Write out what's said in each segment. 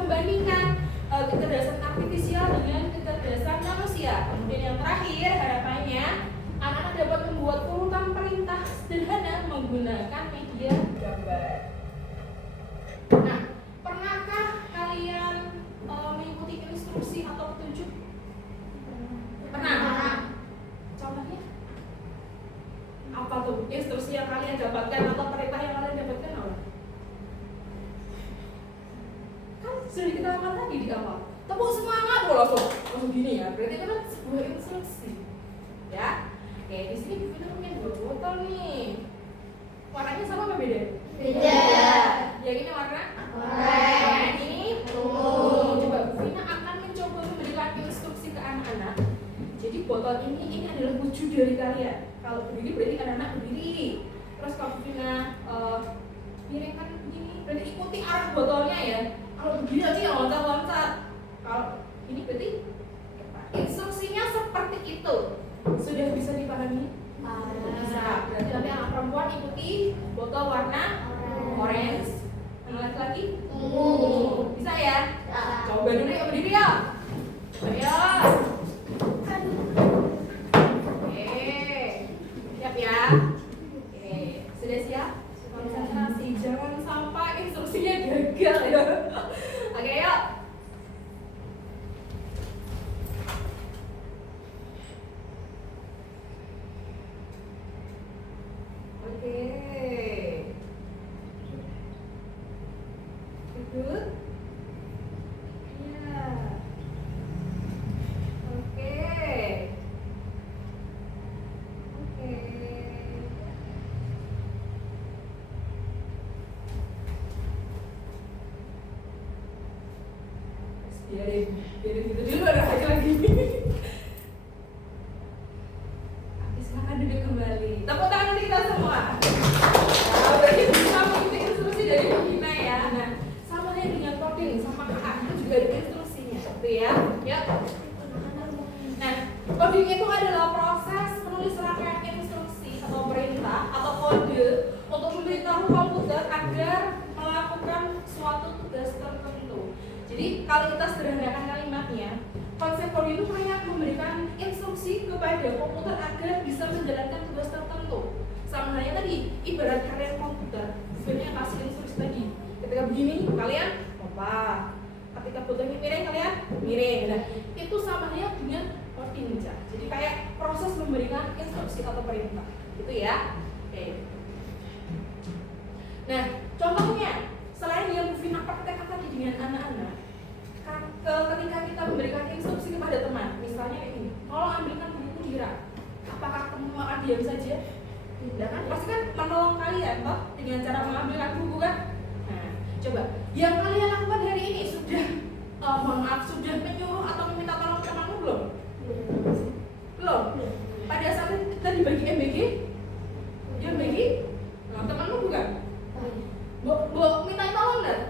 membandingkan kecerdasan artifisial dengan kecerdasan manusia. Kemudian yang terakhir, harapannya anak-anak dapat membuat urutan perintah sederhana menggunakan media gambar. Nah, pernahkah kalian mengikuti instruksi atau petunjuk? Pernah? Contohnya? Apa tuh instruksi yang kalian dapatkan atau perintah yang kalian dapatkan apa? Kan sudah kita lakukan tadi di awal. Tepuk semangat langsung gini ya. Berarti itu kan sebuah instruksi. Ya. Oke, di sini kita punya 2 botol nih. Warnanya sama apa beda? Beda. Yang ini warna? Oranye. Yang ini ungu. Coba Bu Vina akan mencoba memberikan instruksi ke anak-anak. Jadi botol ini adalah wujud dari kalian. Kalau berdiri berarti anak-anak berdiri. Terus kalau Bu Vina miringkan begini, berarti ikuti arah botolnya ya. Kalau berdiri nanti yang loncat-loncat. Kalau ini berarti instruksinya seperti itu. Sudah bisa dipahami? Bisa. Berarti nanti anak perempuan ikuti botol warna orange. Anak laki-laki ungu. Bisa ya? Coba dulu ya berdiri ya. Ayo. Oke. Siap ya? Oke. Sudah siap? Konsentrasi. Jangan sampai instruksinya gagal ya. Oke, yuk. Oke. Good. Ya. Oke. Oke. Biarin gitu dulu, ada lagi. Silakan duduk kembali. Tepuk tangan untuk kita semua. Nah, berarti bisa mengikuti instruksi dari Bu Vina ya. Nah, sama dengan coding sama KA itu juga ada instruksinya, gitu ya. Ya. Nah, coding itu adalah proses menulis rangkaian instruksi atau perintah atau kode untuk memberitahu komputer agar melakukan suatu tugas tertentu. Jadi kalau kita sederhanakan kalimatnya, konsep coding itu kayak memberikan instruksi kepada komputer agar bisa menjalankan tugas tertentu. Sama halnya tadi, ibarat kalian komputer, sebenarnya kasih instruksi tadi. Ketika begini, kalian apa? Ketika putarnya miring, kalian miring. Nah, itu sama halnya dengan coding. Jadi kayak proses memberikan instruksi atau perintah, gitu ya. Oke. Nah, contohnya, selain yang Bu Vina praktekkan tadi dengan anak-anak, ketika kita memberikan instruksi kepada teman, misalnya ini, tolong ambilkan buku di rak. Apakah kamu akan diam saja? Tidak kan? Pasti kan menolong kalian toh dengan cara mengambilkan buku kan? Nah, coba yang kalian lakukan hari ini sudah sudah menyuruh atau meminta tolong ke temanmu belum? Belum. Pada saat tadi bagi MBG, dia bagi, nah, temanmu bukan? Minta tolong nggak?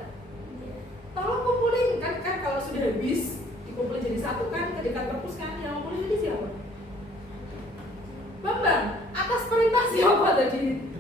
Tolong kumpulin kan kalau sudah habis dikumpulin jadi satu kan ke dekat perpus kan yang ngumpulin ini siapa? Bambang. Atas perintah siapa tadi?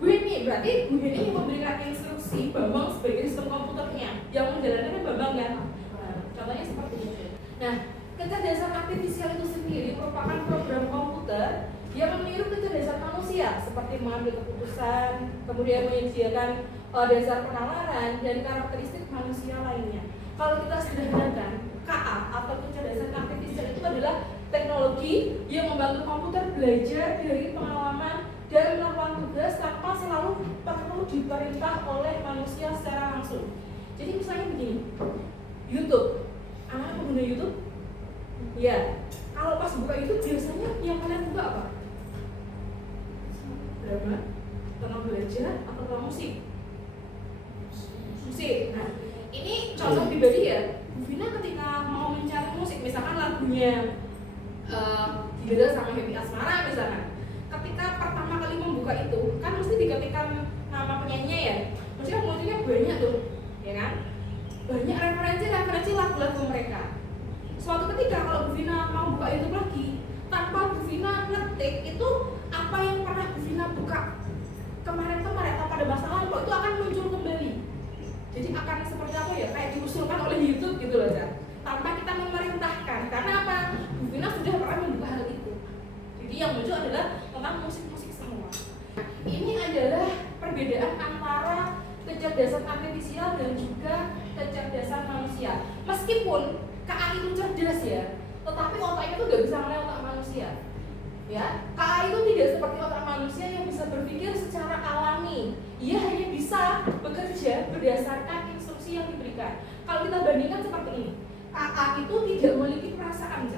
Bu Heni. Berarti Bu Heni yang memberikan instruksi Bambang sebagai sistem komputernya yang menjalankan Bambang kan? Nah, contohnya seperti itu. Nah, kecerdasan artifisial itu sendiri merupakan program komputer yang meniru kecerdasan manusia seperti mengambil keputusan, kemudian menyediakan dasar penalaran dan karakteristik manusia lainnya. Kalau kita sederhanakan, KA atau kecerdasan artifisial itu adalah teknologi yang membantu komputer belajar dari pengalaman dan melakukan tugas tanpa selalu perlu diperintah oleh manusia secara langsung. Jadi misalnya begini, YouTube, anak pengguna YouTube, ya, kalau pas buka YouTube biasanya yang kalian buka apa? Drama, tentang belajar atau tentang musik? Musik. Nah, ini contoh pribadi ya. Bu Vina ketika mau mencari musik, misalkan lagunya Gila sama Happy Asmara misalkan, ketika pertama kali membuka itu kan mesti diketikkan nama penyanyinya ya, maksudnya munculnya banyak tuh, ya kan? Banyak referensi lagu-lagu mereka. Suatu ketika kalau Bu Vina mau buka YouTube lagi, tanpa Bu Vina ngetik itu apa yang pernah Bu Vina buka kemarin atau pada masa lalu itu akan muncul kembali. Jadi akan seperti apa ya? Kayak meskipun KA itu cerdas ya, tetapi otaknya itu nggak bisa melihat otak manusia. Ya, KA itu tidak seperti otak manusia yang bisa berpikir secara alami. Ia hanya bisa bekerja berdasarkan instruksi yang diberikan. Kalau kita bandingkan seperti ini, KA itu tidak memiliki perasaan,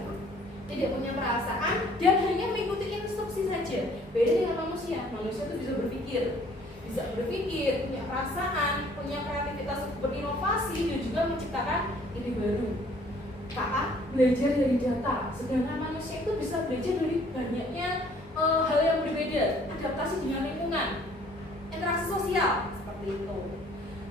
tidak punya perasaan dan hanya mengikuti instruksi saja. Beda dengan manusia. Manusia itu bisa berpikir, punya perasaan, punya kreativitas untuk berinovasi dan juga menciptakan ide baru. KA belajar dari data, sedangkan manusia itu bisa belajar dari banyaknya hal yang berbeda, adaptasi dengan lingkungan, interaksi sosial, seperti itu.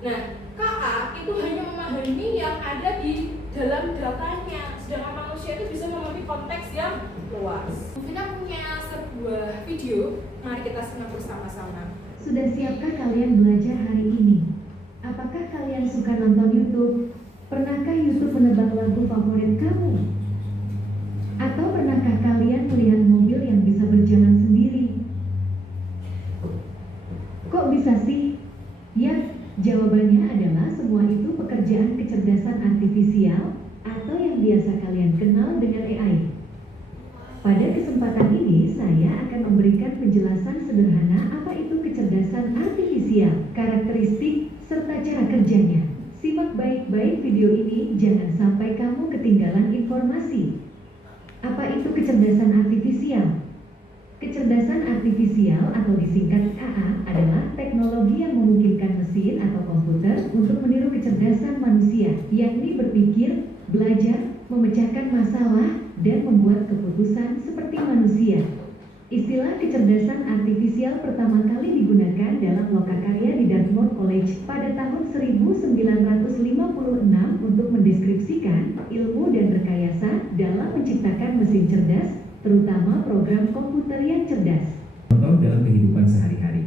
Nah, KA itu hanya memahami yang ada di dalam datanya, sedangkan manusia itu bisa memahami konteks yang luas. Vina punya sebuah video, mari kita simak bersama-sama. Sudah siapkah kalian belajar hari ini? Apakah kalian suka nonton YouTube? Pernahkah YouTube menebak lagu favorit kamu? Atau pernahkah kalian melihat mobil yang bisa berjalan sendiri? Kok bisa sih? Ya, jawabannya adalah semua itu pekerjaan kecerdasan artifisial atau yang biasa kalian kenal dengan AI. Pada kesempatan ini, saya akan memberikan penjelasan sederhana apa itu kecerdasan artifisial, karakteristik, serta cara kerjanya. Simak baik-baik video ini, jangan sampai kamu ketinggalan informasi. Apa itu kecerdasan artifisial? Kecerdasan artifisial atau disingkat KA adalah teknologi yang memungkinkan mesin atau komputer untuk meniru kecerdasan manusia, yakni berpikir, belajar, memecahkan masalah, dan membuat keputusan seperti manusia. Istilah kecerdasan artifisial pertama kali digunakan dalam lokakarya di Dartmouth College pada tahun 1956 untuk mendeskripsikan ilmu dan rekayasa dalam menciptakan mesin cerdas, terutama program komputer yang cerdas. Contoh dalam kehidupan sehari-hari.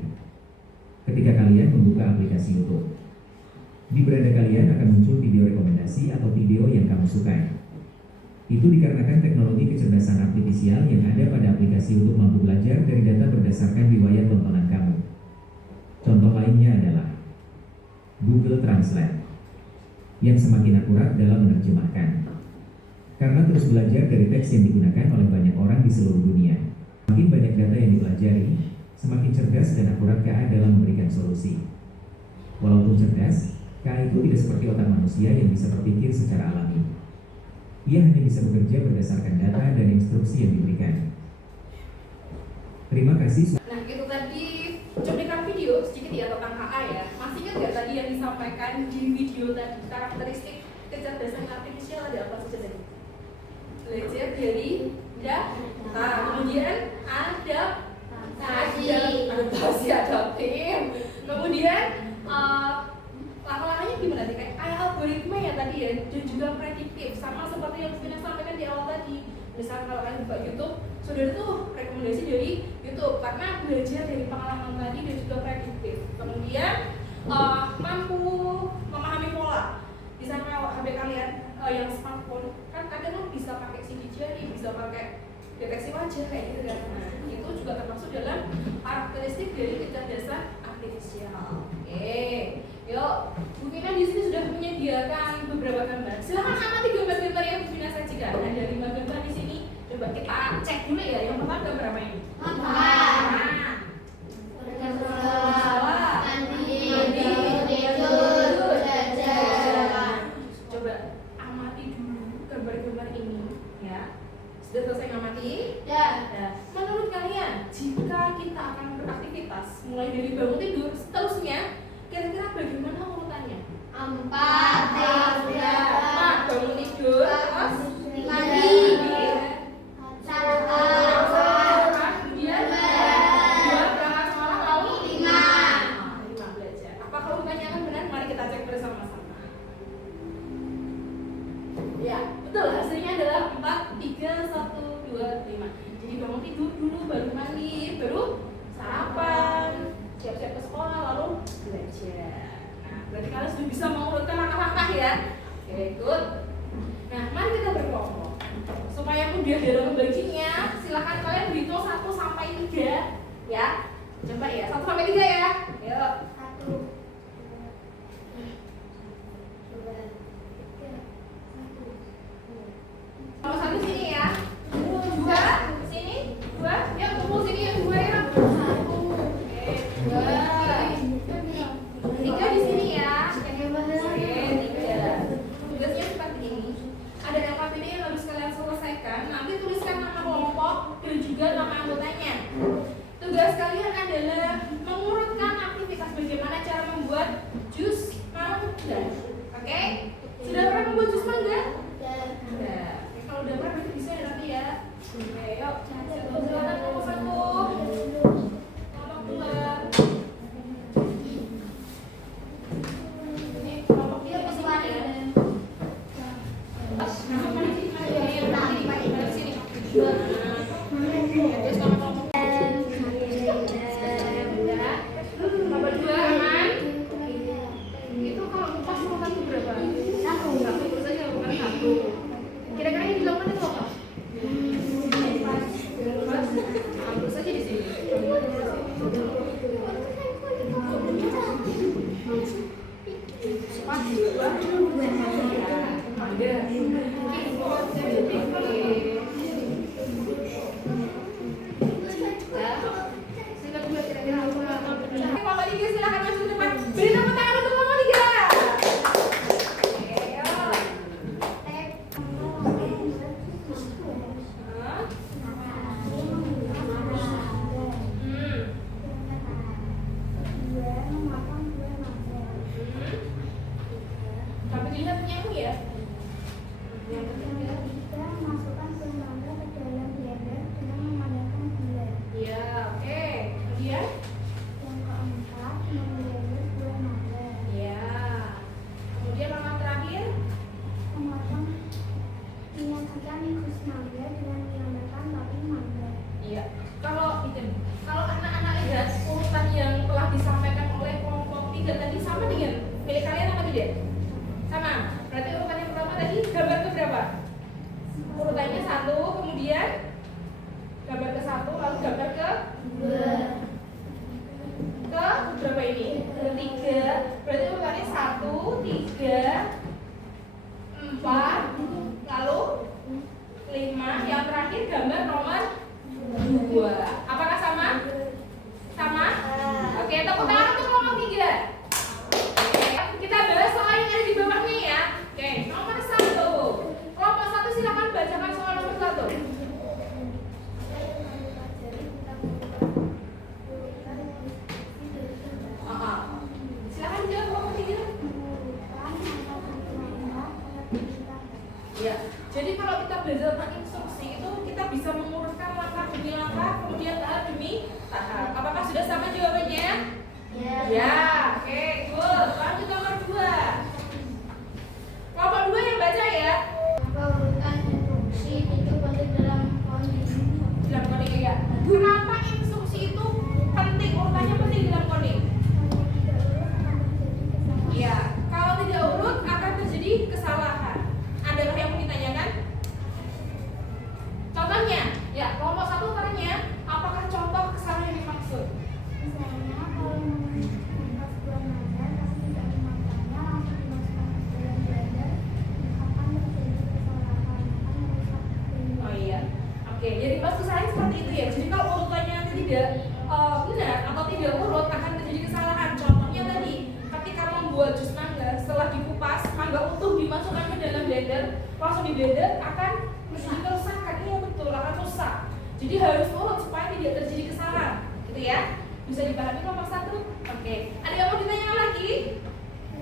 Ketika kalian membuka aplikasi YouTube, di beranda kalian akan muncul video rekomendasi atau video yang kamu sukai. Itu dikarenakan teknologi kecerdasan artifisial yang ada pada aplikasi untuk mampu belajar dari data berdasarkan riwayat tontonan kamu. Contoh lainnya adalah Google Translate yang semakin akurat dalam menerjemahkan. Karena terus belajar dari teks yang digunakan oleh banyak orang di seluruh dunia. Semakin banyak data yang dipelajari, semakin cerdas dan akurat KA dalam memberikan solusi. Walaupun cerdas, KA itu tidak seperti otak manusia yang bisa berpikir secara alami. Ia hanya bisa bekerja berdasarkan data dan instruksi yang diberikan. Terima kasih. Nah, itu tadi cuplikan video sedikit ya tentang KA ya. Masih ingat nggak tadi yang disampaikan di video tadi, karakteristik kecerdasan artifisial ada apa saja tadi? Belajar dari data, kemudian adaptasi adaptif, kemudian langkah-langkahnya gimana nih? Kayak algoritma ya tadi ya, dan juga prediktif, sama seperti yang Vina sampaikan di awal tadi. Misalnya kalau kalian buka YouTube, sudah tuh rekomendasi dari YouTube karena belajar dari pengalaman tadi dan juga prediktif. Kemudian mampu memahami pola. Bisa kalau HP kalian yang smartphone kan kadang bisa pakai sidik jari, bisa pakai deteksi wajah kayak gitu kan. Nah, itu juga termasuk dalam karakteristik dari kecerdasan artifisial. Oke. Yuk, Bu Vina di sini sudah menyediakan beberapa gambar. Silahkan amati gambar-gambar yang Bu Vina sajikan. Ada 5 gambar di sini. Coba kita cek dulu ya. Yang pertama gambar apa ini? Coba amati dulu gambar-gambar ini, ya. Sudah selesai ngamati? Ya. Menurut kalian, jika kita akan beraktivitas mulai dari bangun tidur, seterusnya kira-kira bagaimana urutannya? 4, bangun tidur, terus mandi, sarapan, kemudian 2 berangkat sekolah, lalu 5 belajar. Apakah urutannya akan benar? Mari kita cek bersama-sama. Ya, betul. Hasilnya adalah 4, 3, 1, 2, 5. Jadi bangun tidur dulu, baru mandi, baru sarapan, siap-siap ke sekolah, lalu belajar. Nah, berarti kalian sudah bisa mengurutkan langkah-langkah ya. Oke, good. Nah, mari kita berkelompok. Supaya mudah dalam membaginya, silakan kalian berhitung 1 sampai 3 ya. Coba ya, 1 sampai 3 ya. Yuk. 1, 2, 3, 1, ya. Yang ketiga, Kita masukkan kue mangga ke dalam blender dengan mengandalkan gula. ya oke. Kemudian, Yang keempat, memblender kue mangga. ya. Kemudian langkah terakhir, Memotong menyajikan jus mangga dengan menggunakan topping mangga. iya. Kalau anak-anak lihat urutan yang telah disampaikan oleh kelompok 3 tadi sama dengan milik kalian apa tidak? Sama. Berarti urutan yang pertama tadi gambar ke berapa? Urutannya 1, kemudian gambar ke 1, lalu gambar ke berapa ini? Ke 3. Berarti urutannya 1, 3, 4, lalu 5. Yang terakhir gambar nomor 2. Apakah sama? Sama? Oke, tepuk tangan untuk kelompok 3. Oke, kita bahas soal yang ada di bawahnya ya. Oke, nomor 1. Kelompok 1 silakan bacakan soal nomor 1. Silakan jawab kelompok 3. Ya, jadi kalau kita belajar tentang instruksi itu kita bisa mengurutkan langkah demi langkah, kemudian tahap demi tahap. Apakah sudah sama jawabannya? Ya, oke, good. Lanjut nomor 2. Kelompok 2 yang baca ya. Urutan instruksi itu penting dalam kondisi. Dalam coding ya. Kenapa instruksi itu penting? Urutannya penting dalam coding. Ya, kalau tidak urut akan terjadi kesalahan. Adakah yang mau ditanyakan? Contohnya, ya kelompok 1 tanya, apakah contoh kesalahan yang dimaksud? Misalnya kalau mengupas kue mangga tapi tidak memotongnya langsung dimasukkan ke dalam blender, akan terjadi kesalahan, akan merusak kue. Oh iya, oke. Jadi maksud saya seperti itu ya. Jadi kalau urutannya nanti tidak benar atau tidak urut akan terjadi kesalahan. Contohnya tadi, ketika membuat jus mangga setelah dikupas, mangga utuh dimasukkan ke dalam blender, langsung di blender akan terjadi kerusakan. Iya betul, akan rusak. Jadi harus urut supaya tidak terjadi kesalahan, gitu ya. Bisa dipahami kelompok 1? Oke. Ada yang mau ditanyakan lagi?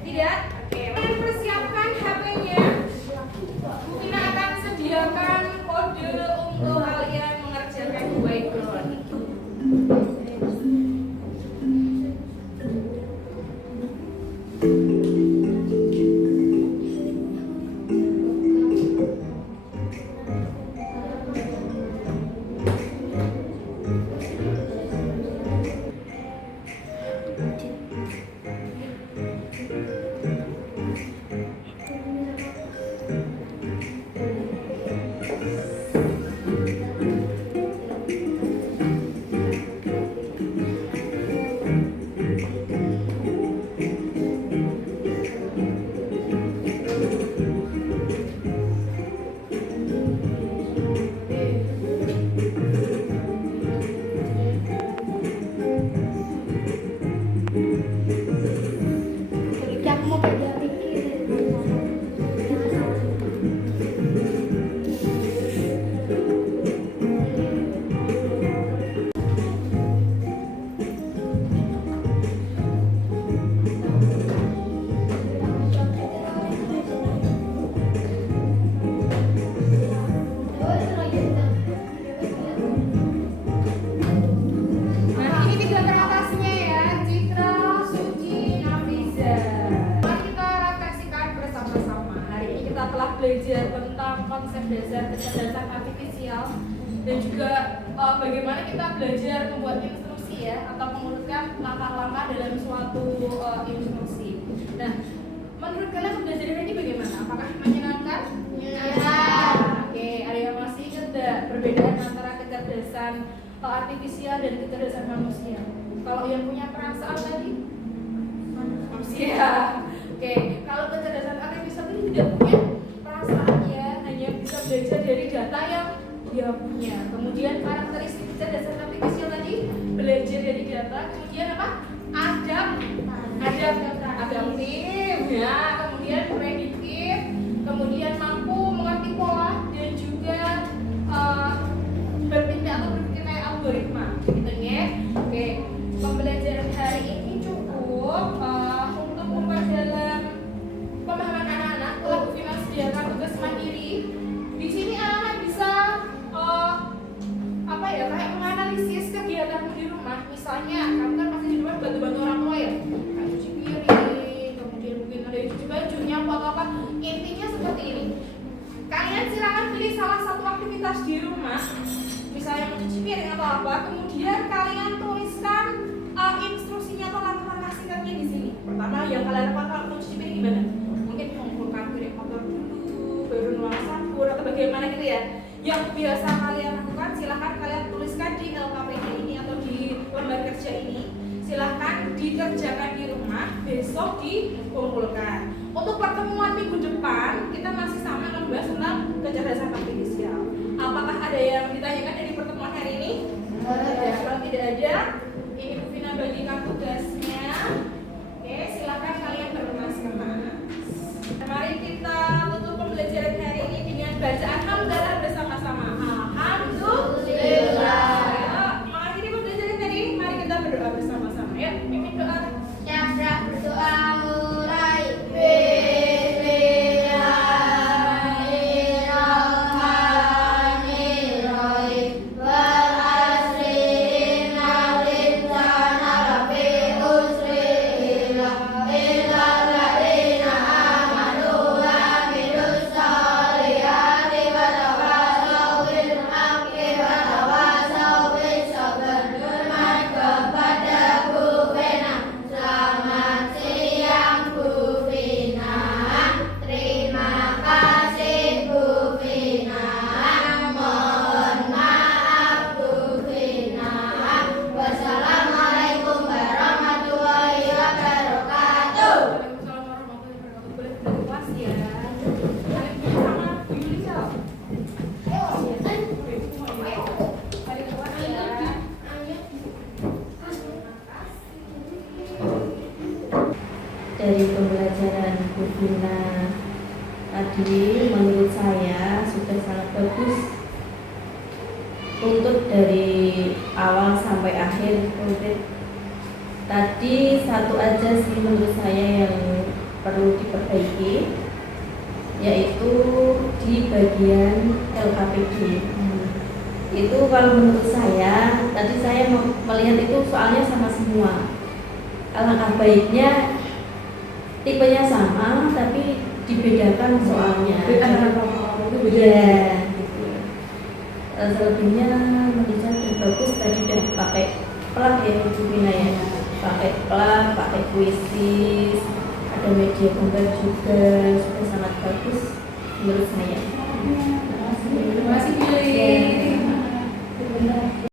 Tidak? Oke. Kalian persiapkan HP-nya. Bu Tina akan sediakan kode untuk kalian mengerjakan whiteboard. Kamu beda pikir. Nah, ini 3 teratasnya ya, Citra, Suci, Nafiza. Mari kita refleksikan bersama-sama. Hari ini kita telah belajar tentang konsep dasar kecerdasan artifisial dan juga bagaimana kita belajar membuat instruksi ya, atau mengurutkan langkah-langkah dalam suatu instruksi. Nah, menurut kalian belajar ini bagaimana? Apakah menyenangkan? Oke, ada yang masih ingat nggak perbedaan antara kecerdasan artifisial dan kecerdasan manusia? Kalau yang punya perasaan tadi manusia. Oke, kalau kecerdasan artifisial itu tidak punya perasaan ya, hanya bisa belajar dari data yang dia punya. Kemudian karakteristik kecerdasan artifisial tadi belajar dari data, kemudian apa? Adaptif ya, kemudian prediktif, kemudian mampu mengerti pola dan juga bertindak atau berpikir kayak algoritma, gitu ya. Oke, pembelajaran hari ini cukup untuk memperdalam pemahaman anak-anak. Telah Bu Vina menganalisis kegiatanmu di rumah. Misalnya kamu kan pasti di rumah bantu-bantu orang tua ya, kayak cuci piring, kemudian mungkin ada yang cuci baju, nyapu atau apa. Intinya seperti ini. Kalian silakan pilih salah satu aktivitas di rumah, misalnya mencuci piring atau apa. Kemudian kalian tuliskan instruksinya atau langkah-langkah singkatnya di sini. Pertama yang kalian lakukan kalau mencuci piring gimana? Mungkin mengumpulkan piring kotor dulu, baru nuang sabun atau bagaimana gitu ya. Yang biasa kalian lakukan silahkan kalian tuliskan di LKPD ini atau di lembar kerja ini. Silahkan dikerjakan di rumah, besok dikumpulkan. Untuk pertemuan minggu depan kita masih sama membahas tentang kecerdasan artifisial. Apakah ada yang ditanyakan dari pertemuan hari ini? Kalau tidak ada, ini Bu Vina bagikan tugasnya. Oke, silakan kalian berkemas kemas. Mari kita tutup pembelajaran hari ini dengan bacaan hamdalah bersama-sama. Alhamdulillah. Ayo, mengakhiri pembelajaran hari ini, mari kita berdoa bersama-sama. Ya, pimpin doa. Syabrak berdoa mulai. Dari pembelajaran Bu Vina tadi menurut saya sudah sangat bagus untuk dari awal sampai akhir konkret. Tadi satu aja sih menurut saya yang perlu diperbaiki, yaitu di bagian LKPD. Itu kalau menurut saya, tadi saya melihat itu soalnya sama semua. Alangkah baiknya tipenya sama tapi dibedakan soalnya. Iya, gitu. Selebihnya menurut saya sudah bagus. Tadi udah pakai plak ya Bu Vina ya, pakai plak, pakai puisis, ada media gambar juga, sudah sangat bagus menurut saya. Terima kasih Billy.